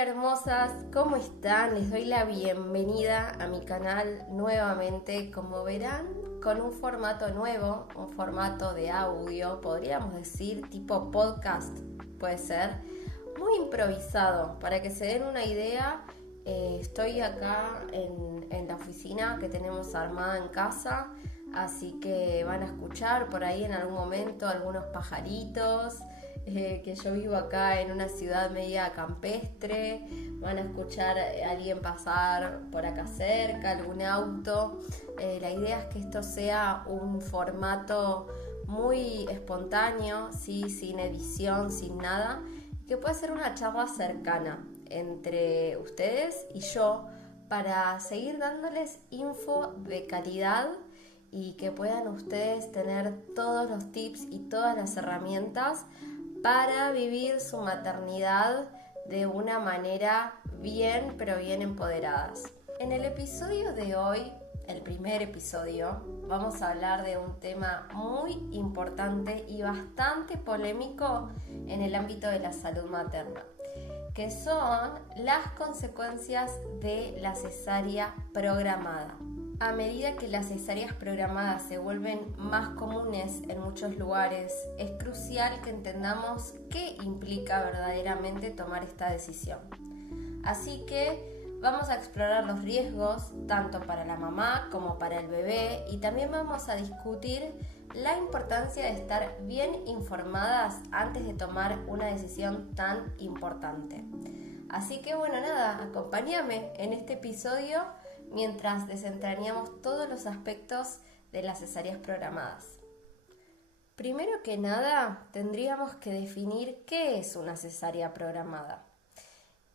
Hola hermosas, ¿cómo están? Les doy la bienvenida a mi canal nuevamente, como verán, con un formato nuevo, un formato de audio, podríamos decir tipo podcast, puede ser, muy improvisado. Para que se den una idea, estoy acá en la oficina que tenemos armada en casa, así que van a escuchar por ahí en algún momento algunos pajaritos. Que yo vivo acá en una ciudad media campestre, van a escuchar a alguien pasar por acá cerca, algún auto. La idea es que esto sea un formato muy espontáneo, ¿sí? Sin edición, sin nada, que pueda ser una charla cercana entre ustedes y yo para seguir dándoles info de calidad y que puedan ustedes tener todos los tips y todas las herramientas para vivir su maternidad de una manera bien, pero bien empoderadas. En el episodio de hoy, el primer episodio, vamos a hablar de un tema muy importante y bastante polémico en el ámbito de la salud materna, que son las consecuencias de la cesárea programada. A medida que las cesáreas programadas se vuelven más comunes en muchos lugares, es crucial que entendamos qué implica verdaderamente tomar esta decisión. Así que vamos a explorar los riesgos, tanto para la mamá como para el bebé, y también vamos a discutir la importancia de estar bien informadas antes de tomar una decisión tan importante. Así que bueno, nada, acompáñame en este episodio mientras desentrañamos todos los aspectos de las cesáreas programadas. Primero que nada, tendríamos que definir qué es una cesárea programada.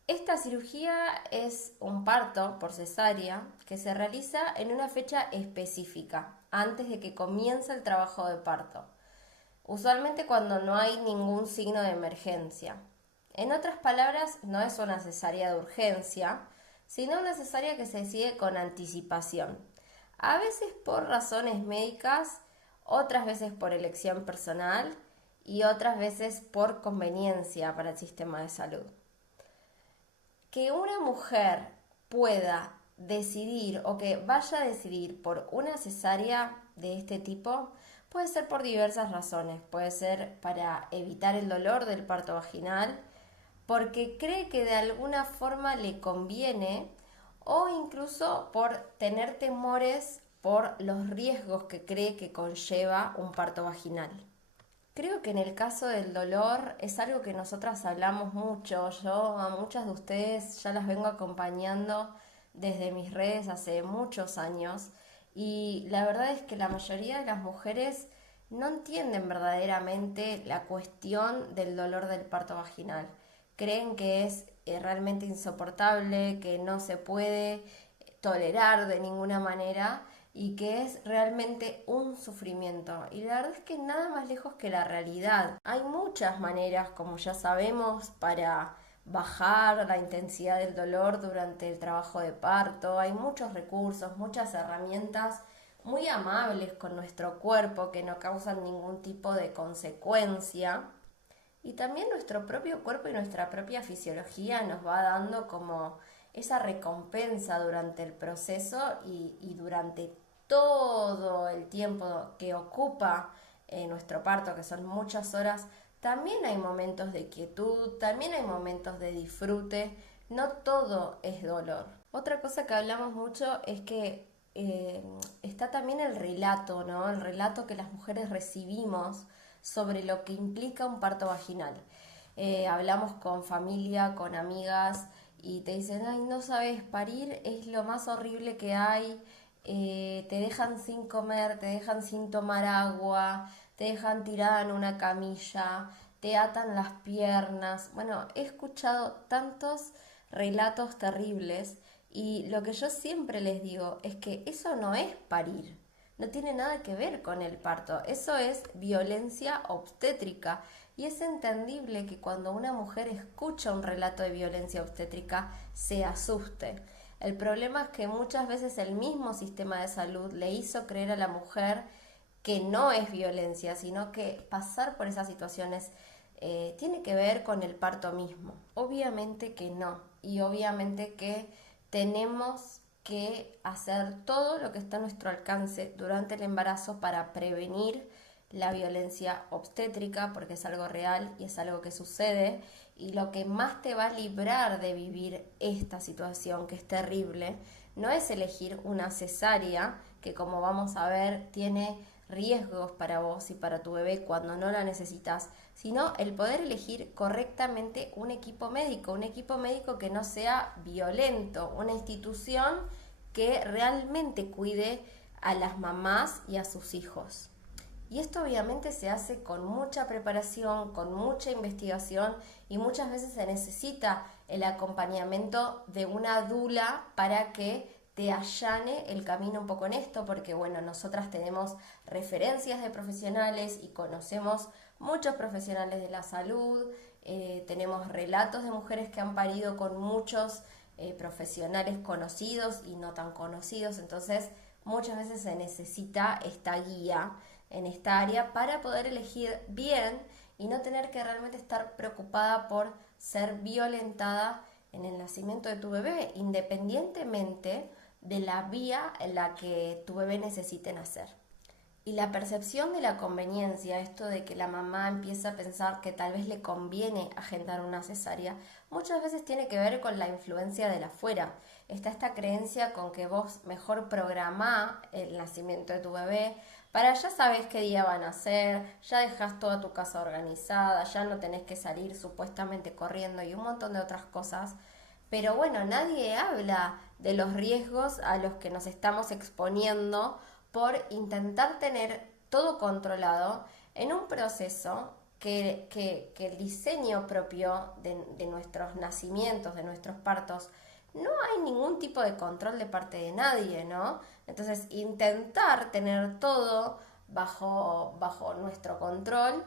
Esta cirugía es un parto por cesárea que se realiza en una fecha específica, antes de que comience el trabajo de parto, usualmente cuando no hay ningún signo de emergencia. En otras palabras, no es una cesárea de urgencia, sino una cesárea que se decide con anticipación, a veces por razones médicas, otras veces por elección personal y otras veces por conveniencia para el sistema de salud. Que una mujer pueda decidir o que vaya a decidir por una cesárea de este tipo puede ser por diversas razones. Puede ser para evitar el dolor del parto vaginal, porque cree que de alguna forma le conviene, o incluso por tener temores por los riesgos que cree que conlleva un parto vaginal. Creo que en el caso del dolor es algo que nosotras hablamos mucho. Yo a muchas de ustedes ya las vengo acompañando desde mis redes hace muchos años, y la verdad es que la mayoría de las mujeres no entienden verdaderamente la cuestión del dolor del parto vaginal. Creen que es realmente insoportable, que no se puede tolerar de ninguna manera y que es realmente un sufrimiento. Y la verdad es que nada más lejos que la realidad. Hay muchas maneras, como ya sabemos, para bajar la intensidad del dolor durante el trabajo de parto. Hay muchos recursos, muchas herramientas muy amables con nuestro cuerpo que no causan ningún tipo de consecuencia. Y también nuestro propio cuerpo y nuestra propia fisiología nos va dando como esa recompensa durante el proceso y durante todo el tiempo que ocupa nuestro parto, que son muchas horas. También hay momentos de quietud, también hay momentos de disfrute, no todo es dolor. Otra cosa que hablamos mucho es que está también el relato, ¿no? El relato que las mujeres recibimos sobre lo que implica un parto vaginal. Hablamos con familia, con amigas, y te dicen, ay, no sabes, parir es lo más horrible que hay, te dejan sin comer, te dejan sin tomar agua, te dejan tirada en una camilla, te atan las piernas. Bueno, he escuchado tantos relatos terribles, y lo que yo siempre les digo es que eso no es parir. No tiene nada que ver con el parto, eso es violencia obstétrica, y es entendible que cuando una mujer escucha un relato de violencia obstétrica se asuste. El problema es que muchas veces el mismo sistema de salud le hizo creer a la mujer que no es violencia, sino que pasar por esas situaciones tiene que ver con el parto mismo. Obviamente que no, y obviamente que tenemos que hacer todo lo que está a nuestro alcance durante el embarazo para prevenir la violencia obstétrica, porque es algo real y es algo que sucede, y lo que más te va a librar de vivir esta situación que es terrible no es elegir una cesárea, que como vamos a ver tiene riesgos para vos y para tu bebé cuando no la necesitas, sino el poder elegir correctamente un equipo médico que no sea violento, una institución que realmente cuide a las mamás y a sus hijos. Y esto obviamente se hace con mucha preparación, con mucha investigación, y muchas veces se necesita el acompañamiento de una dula para que te allane el camino un poco en esto, porque bueno, nosotras tenemos referencias de profesionales y conocemos muchos profesionales de la salud, tenemos relatos de mujeres que han parido con muchos profesionales conocidos y no tan conocidos, entonces muchas veces se necesita esta guía en esta área para poder elegir bien y no tener que realmente estar preocupada por ser violentada en el nacimiento de tu bebé, independientemente de la vía en la que tu bebé necesite nacer. Y la percepción de la conveniencia, esto de que la mamá empieza a pensar que tal vez le conviene agendar una cesárea, muchas veces tiene que ver con la influencia de la afuera. Está esta creencia con que vos mejor programá el nacimiento de tu bebé, para ya sabes qué día van a nacer, ya dejas toda tu casa organizada, ya no tenés que salir supuestamente corriendo y un montón de otras cosas. Pero bueno, nadie habla de los riesgos a los que nos estamos exponiendo por intentar tener todo controlado en un proceso que el diseño propio de nuestros nacimientos, de nuestros partos, no hay ningún tipo de control de parte de nadie, ¿no? Entonces, intentar tener todo bajo nuestro control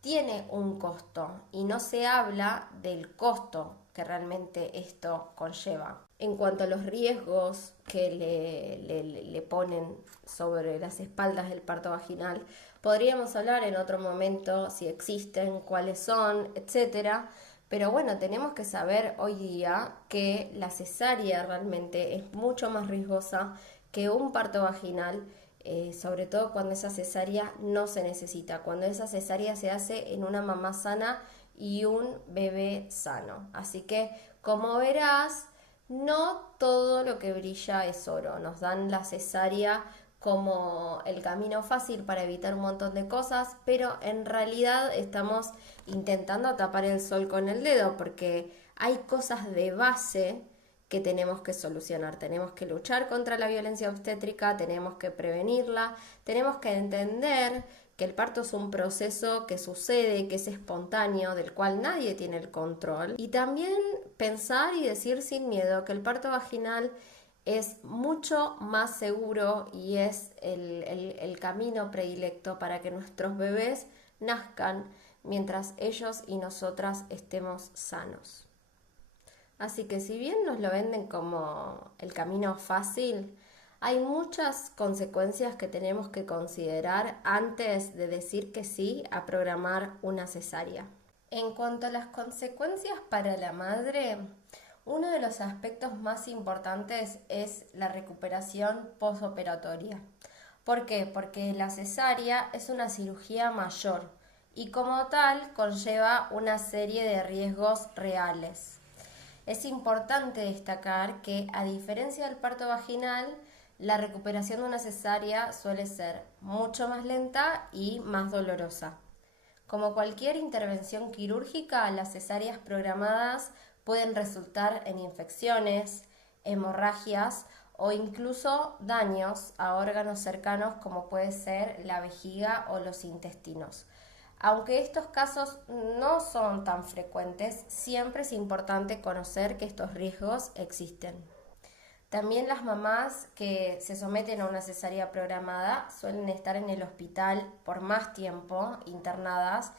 tiene un costo y no se habla del costo que realmente esto conlleva. En cuanto a los riesgos que le ponen sobre las espaldas del parto vaginal, podríamos hablar en otro momento si existen, cuáles son, etcétera. Pero bueno, tenemos que saber hoy día que la cesárea realmente es mucho más riesgosa que un parto vaginal, sobre todo cuando esa cesárea no se necesita, cuando esa cesárea se hace en una mamá sana y un bebé sano. Así que, como verás, no todo lo que brilla es oro. Nos dan la cesárea como el camino fácil para evitar un montón de cosas, pero en realidad estamos intentando tapar el sol con el dedo porque hay cosas de base que tenemos que solucionar. Tenemos que luchar contra la violencia obstétrica, tenemos que prevenirla, tenemos que entender que el parto es un proceso que sucede, que es espontáneo, del cual nadie tiene el control. Y también pensar y decir sin miedo que el parto vaginal es mucho más seguro y es el camino predilecto para que nuestros bebés nazcan mientras ellos y nosotras estemos sanos. Así que si bien nos lo venden como el camino fácil, hay muchas consecuencias que tenemos que considerar antes de decir que sí a programar una cesárea. En cuanto a las consecuencias para la madre, uno de los aspectos más importantes es la recuperación postoperatoria. ¿Por qué? Porque la cesárea es una cirugía mayor y como tal conlleva una serie de riesgos reales. Es importante destacar que, a diferencia del parto vaginal, la recuperación de una cesárea suele ser mucho más lenta y más dolorosa. Como cualquier intervención quirúrgica, las cesáreas programadas pueden resultar en infecciones, hemorragias o incluso daños a órganos cercanos como puede ser la vejiga o los intestinos. Aunque estos casos no son tan frecuentes, siempre es importante conocer que estos riesgos existen. También las mamás que se someten a una cesárea programada suelen estar en el hospital por más tiempo, internadas,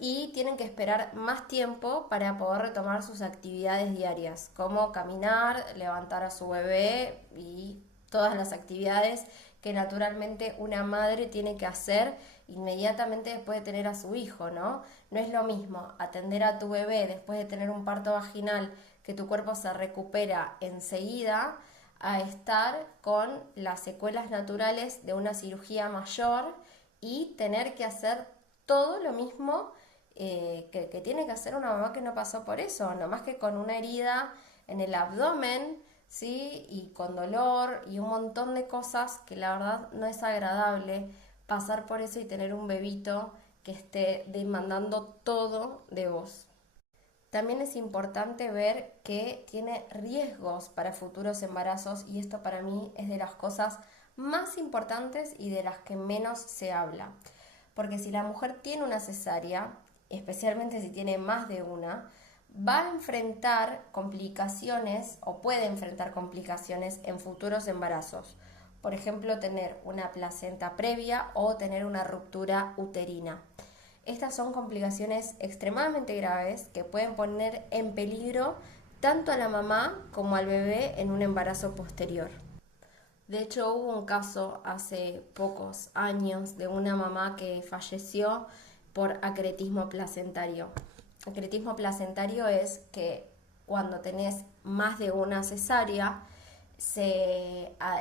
y tienen que esperar más tiempo para poder retomar sus actividades diarias, como caminar, levantar a su bebé y todas las actividades que naturalmente una madre tiene que hacer inmediatamente después de tener a su hijo, ¿no? No es lo mismo atender a tu bebé después de tener un parto vaginal, que tu cuerpo se recupera enseguida, a estar con las secuelas naturales de una cirugía mayor y tener que hacer todo lo mismo que tiene que hacer una mamá que no pasó por eso, nomás que con una herida en el abdomen, ¿sí? Y con dolor y un montón de cosas que la verdad no es agradable pasar por eso y tener un bebito que esté demandando todo de vos. También es importante ver que tiene riesgos para futuros embarazos y esto para mí es de las cosas más importantes y de las que menos se habla. Porque si la mujer tiene una cesárea, especialmente si tiene más de una, va a enfrentar complicaciones o puede enfrentar complicaciones en futuros embarazos. Por ejemplo, tener una placenta previa o tener una ruptura uterina. Estas son complicaciones extremadamente graves que pueden poner en peligro tanto a la mamá como al bebé en un embarazo posterior. De hecho, hubo un caso hace pocos años de una mamá que falleció por acretismo placentario. Acretismo placentario es que cuando tenés más de una cesárea,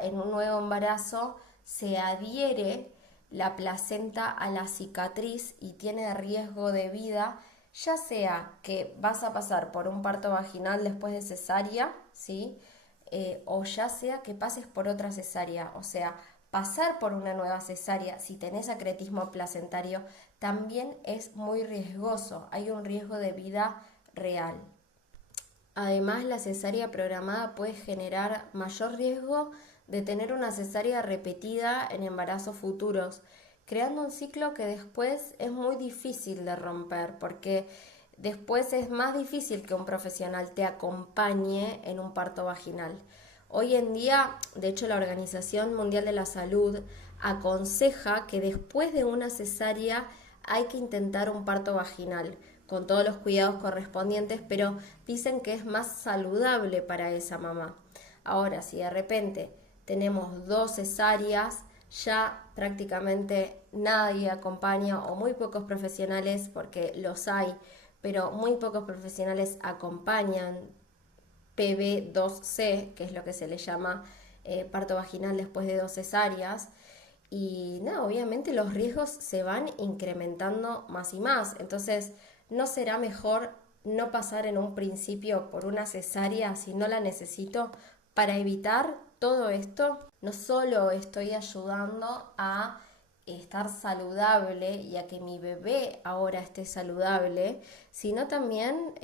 en un nuevo embarazo se adhiere la placenta a la cicatriz y tiene riesgo de vida, ya sea que vas a pasar por un parto vaginal después de cesárea, ¿sí? O ya sea que pases por otra cesárea, o sea, pasar por una nueva cesárea si tenés acretismo placentario también es muy riesgoso, hay un riesgo de vida real. Además, la cesárea programada puede generar mayor riesgo de tener una cesárea repetida en embarazos futuros, creando un ciclo que después es muy difícil de romper, porque después es más difícil que un profesional te acompañe en un parto vaginal. Hoy en día, de hecho, la Organización Mundial de la Salud aconseja que después de una cesárea hay que intentar un parto vaginal con todos los cuidados correspondientes, pero dicen que es más saludable para esa mamá. Ahora, si de repente tenemos 2 cesáreas, ya prácticamente nadie acompaña o muy pocos profesionales, porque los hay, pero muy pocos profesionales acompañan PB2C, que es lo que se le llama parto vaginal después de 2 cesáreas. Y nada, obviamente los riesgos se van incrementando más y más. Entonces, ¿no será mejor no pasar en un principio por una cesárea si no la necesito para evitar todo esto? No solo estoy ayudando a estar saludable y a que mi bebé ahora esté saludable, sino también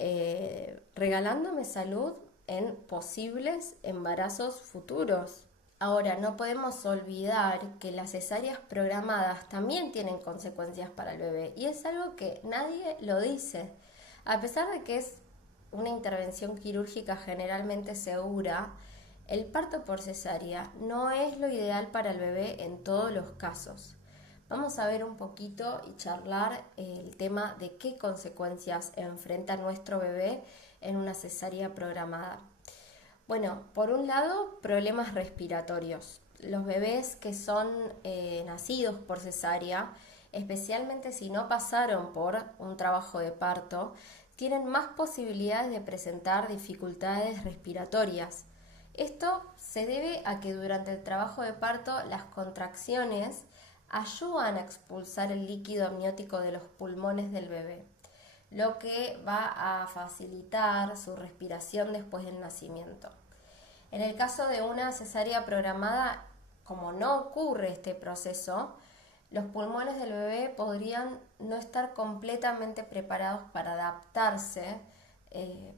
regalándome salud en posibles embarazos futuros. Ahora, no podemos olvidar que las cesáreas programadas también tienen consecuencias para el bebé y es algo que nadie lo dice. A pesar de que es una intervención quirúrgica generalmente segura, el parto por cesárea no es lo ideal para el bebé en todos los casos. Vamos a ver un poquito y charlar el tema de qué consecuencias enfrenta nuestro bebé en una cesárea programada. Bueno, por un lado, problemas respiratorios. Los bebés que son nacidos por cesárea, especialmente si no pasaron por un trabajo de parto, tienen más posibilidades de presentar dificultades respiratorias. Esto se debe a que durante el trabajo de parto las contracciones ayudan a expulsar el líquido amniótico de los pulmones del bebé, lo que va a facilitar su respiración después del nacimiento. En el caso de una cesárea programada, como no ocurre este proceso, los pulmones del bebé podrían no estar completamente preparados para adaptarse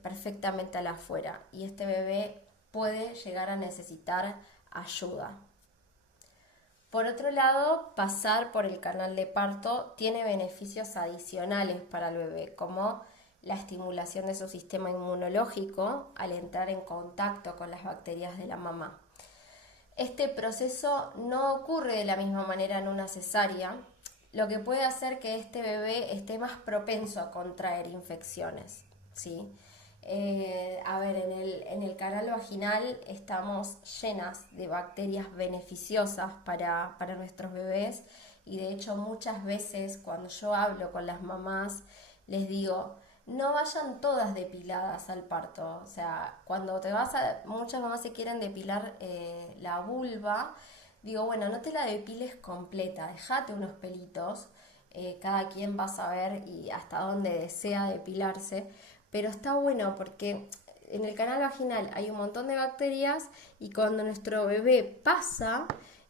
perfectamente al afuera y este bebé puede llegar a necesitar ayuda. Por otro lado, pasar por el canal de parto tiene beneficios adicionales para el bebé, como la estimulación de su sistema inmunológico al entrar en contacto con las bacterias de la mamá. Este proceso no ocurre de la misma manera en una cesárea, lo que puede hacer que este bebé esté más propenso a contraer infecciones, ¿sí? En el canal vaginal estamos llenas de bacterias beneficiosas para nuestros bebés y de hecho muchas veces cuando yo hablo con las mamás les digo, no vayan todas depiladas al parto. O sea, cuando muchas mamás se quieren depilar la vulva, digo, bueno, no te la depiles completa, dejate unos pelitos, cada quien va a saber y hasta dónde desea depilarse, pero está bueno porque en el canal vaginal hay un montón de bacterias y cuando nuestro bebé pasa,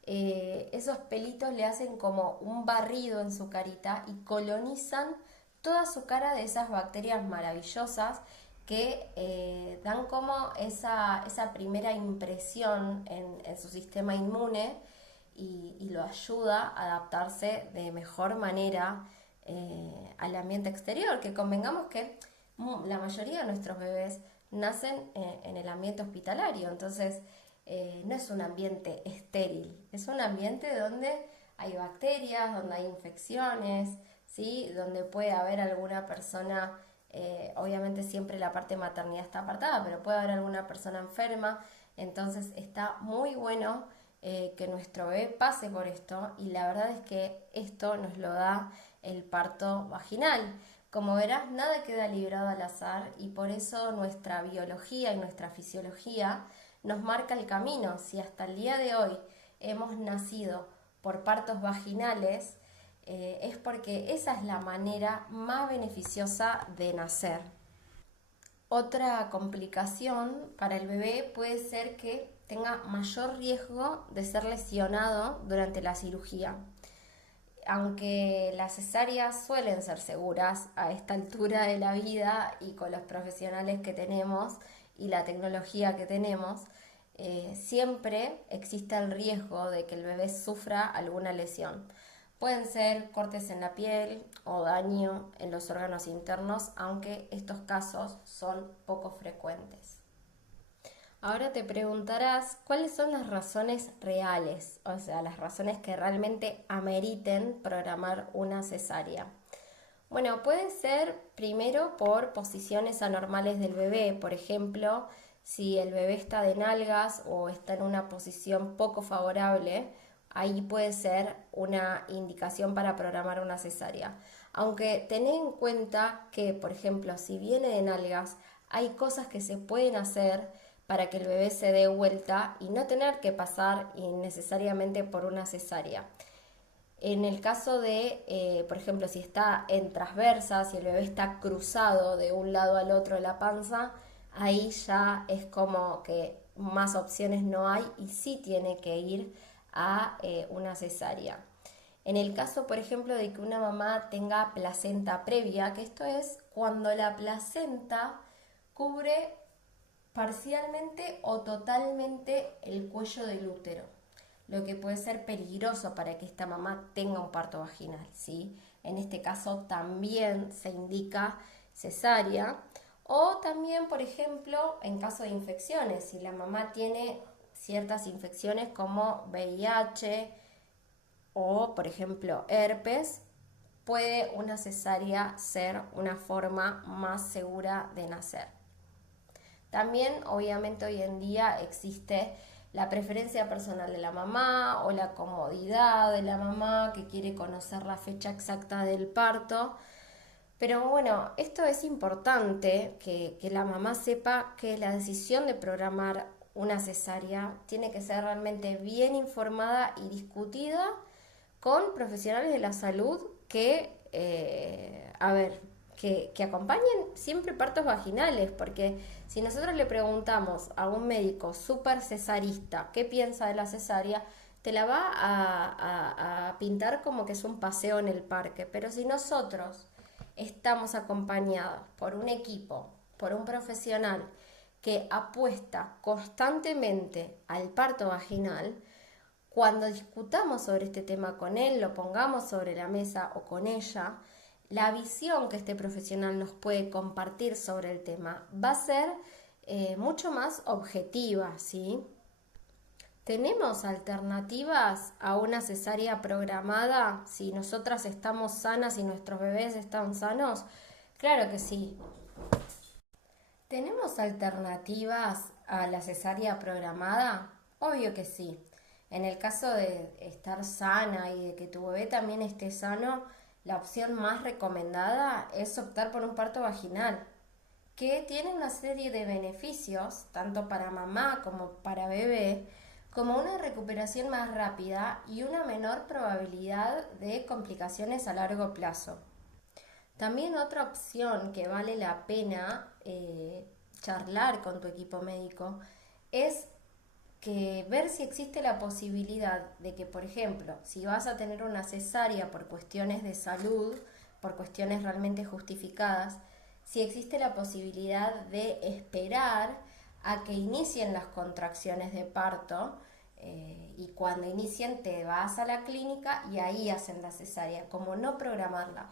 esos pelitos le hacen como un barrido en su carita y colonizan toda su cara de esas bacterias maravillosas que dan como esa primera impresión en su sistema inmune y lo ayuda a adaptarse de mejor manera al ambiente exterior, que convengamos que la mayoría de nuestros bebés nacen en el ambiente hospitalario, entonces no es un ambiente estéril, es un ambiente donde hay bacterias, donde hay infecciones, ¿sí? Donde puede haber alguna persona, obviamente siempre la parte de maternidad está apartada, pero puede haber alguna persona enferma, entonces está muy bueno que nuestro bebé pase por esto y la verdad es que esto nos lo da el parto vaginal. Como verás, nada queda librado al azar y por eso nuestra biología y nuestra fisiología nos marca el camino. Si hasta el día de hoy hemos nacido por partos vaginales, es porque esa es la manera más beneficiosa de nacer. Otra complicación para el bebé puede ser que tenga mayor riesgo de ser lesionado durante la cirugía. Aunque las cesáreas suelen ser seguras a esta altura de la vida y con los profesionales que tenemos y la tecnología que tenemos, siempre existe el riesgo de que el bebé sufra alguna lesión. Pueden ser cortes en la piel o daño en los órganos internos, aunque estos casos son poco frecuentes. Ahora te preguntarás cuáles son las razones reales, o sea, las razones que realmente ameriten programar una cesárea. Bueno, puede ser primero por posiciones anormales del bebé, por ejemplo, si el bebé está de nalgas o está en una posición poco favorable, ahí puede ser una indicación para programar una cesárea. Aunque tened en cuenta que, por ejemplo, si viene de nalgas, hay cosas que se pueden hacer para que el bebé se dé vuelta y no tener que pasar innecesariamente por una cesárea. En el caso de, por ejemplo, si está en transversa, si el bebé está cruzado de un lado al otro de la panza, ahí ya es como que más opciones no hay y sí tiene que ir a una cesárea. En el caso, por ejemplo, de que una mamá tenga placenta previa, que esto es cuando la placenta cubre parcialmente o totalmente el cuello del útero, lo que puede ser peligroso para que esta mamá tenga un parto vaginal, ¿sí? En este caso también se indica cesárea o también, por ejemplo, en caso de infecciones, si la mamá tiene ciertas infecciones como VIH o, por ejemplo, herpes, puede una cesárea ser una forma más segura de nacer. También, obviamente, hoy en día existe la preferencia personal de la mamá o la comodidad de la mamá que quiere conocer la fecha exacta del parto. Pero bueno, esto es importante que la mamá sepa que la decisión de programar una cesárea tiene que ser realmente bien informada y discutida con profesionales de la salud que acompañen siempre partos vaginales, porque si nosotros le preguntamos a un médico súper cesarista qué piensa de la cesárea, te la va a pintar como que es un paseo en el parque, pero si nosotros estamos acompañados por un equipo, por un profesional que apuesta constantemente al parto vaginal, cuando discutamos sobre este tema con él, lo pongamos sobre la mesa o con ella, la visión que este profesional nos puede compartir sobre el tema va a ser mucho más objetiva, ¿sí? ¿Tenemos alternativas a una cesárea programada si nosotras estamos sanas y nuestros bebés están sanos? Claro que sí. ¿Tenemos alternativas a la cesárea programada? Obvio que sí. En el caso de estar sana y de que tu bebé también esté sano, la opción más recomendada es optar por un parto vaginal, que tiene una serie de beneficios, tanto para mamá como para bebé, como una recuperación más rápida y una menor probabilidad de complicaciones a largo plazo. También otra opción que vale la pena charlar con tu equipo médico es que ver si existe la posibilidad de que, por ejemplo, si vas a tener una cesárea por cuestiones de salud, por cuestiones realmente justificadas, si existe la posibilidad de esperar a que inicien las contracciones de parto, y cuando inicien te vas a la clínica y ahí hacen la cesárea, como no programarla.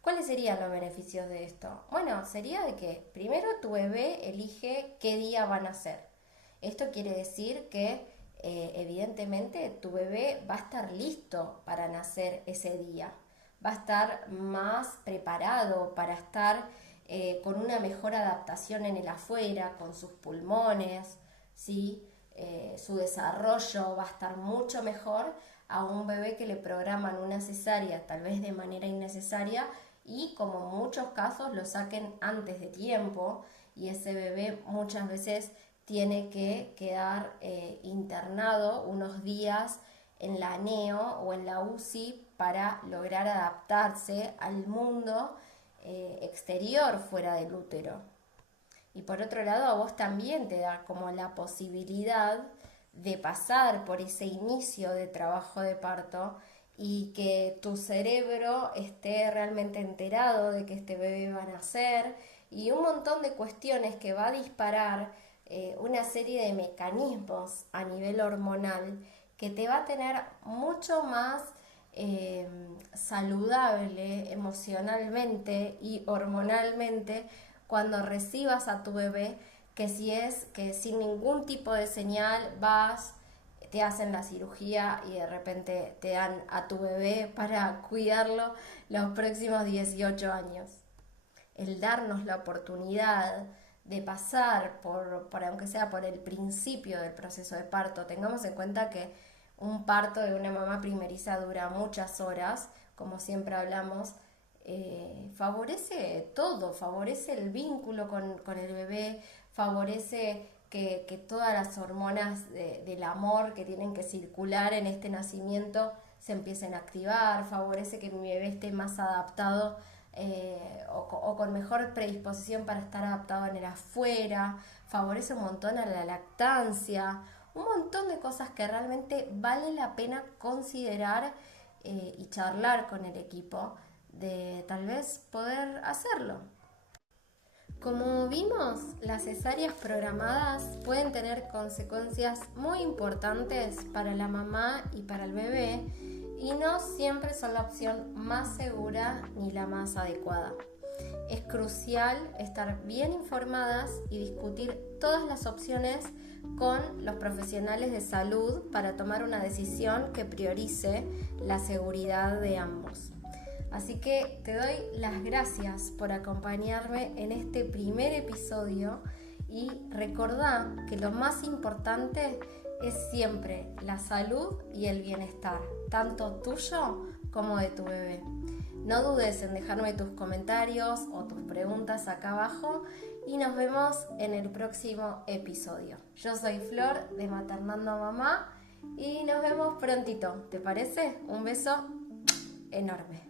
¿Cuáles serían los beneficios de esto? Bueno, sería de que primero tu bebé elige qué día van a nacer. Esto quiere decir que evidentemente tu bebé va a estar listo para nacer ese día, va a estar más preparado para estar con una mejor adaptación en el afuera, con sus pulmones, ¿sí? Su desarrollo va a estar mucho mejor a un bebé que le programan una cesárea tal vez de manera innecesaria y como en muchos casos lo saquen antes de tiempo y ese bebé muchas veces tiene que quedar internado unos días en la NEO o en la UCI para lograr adaptarse al mundo exterior fuera del útero. Y por otro lado, a vos también te da como la posibilidad de pasar por ese inicio de trabajo de parto y que tu cerebro esté realmente enterado de que este bebé va a nacer y un montón de cuestiones que va a disparar una serie de mecanismos a nivel hormonal que te va a tener mucho más saludable emocionalmente y hormonalmente cuando recibas a tu bebé, que si es que sin ningún tipo de señal vas, te hacen la cirugía y de repente te dan a tu bebé para cuidarlo los próximos 18 años. El darnos la oportunidad de pasar por aunque sea por el principio del proceso de parto. Tengamos en cuenta que un parto de una mamá primeriza dura muchas horas, como siempre hablamos, favorece todo, favorece el vínculo con el bebé, favorece que todas las hormonas del amor que tienen que circular en este nacimiento se empiecen a activar, favorece que mi bebé esté más adaptado o con mejor predisposición para estar adaptado en el afuera, favorece un montón a la lactancia, un montón de cosas que realmente vale la pena considerar y charlar con el equipo de tal vez poder hacerlo. Como vimos, las cesáreas programadas pueden tener consecuencias muy importantes para la mamá y para el bebé y no siempre son la opción más segura ni la más adecuada. Es crucial estar bien informadas y discutir todas las opciones con los profesionales de salud para tomar una decisión que priorice la seguridad de ambos. Así que te doy las gracias por acompañarme en este primer episodio y recordá que lo más importante es siempre la salud y el bienestar, tanto tuyo como de tu bebé. No dudes en dejarme tus comentarios o tus preguntas acá abajo y nos vemos en el próximo episodio. Yo soy Flor de Maternando a Mamá y nos vemos prontito, ¿te parece? Un beso enorme.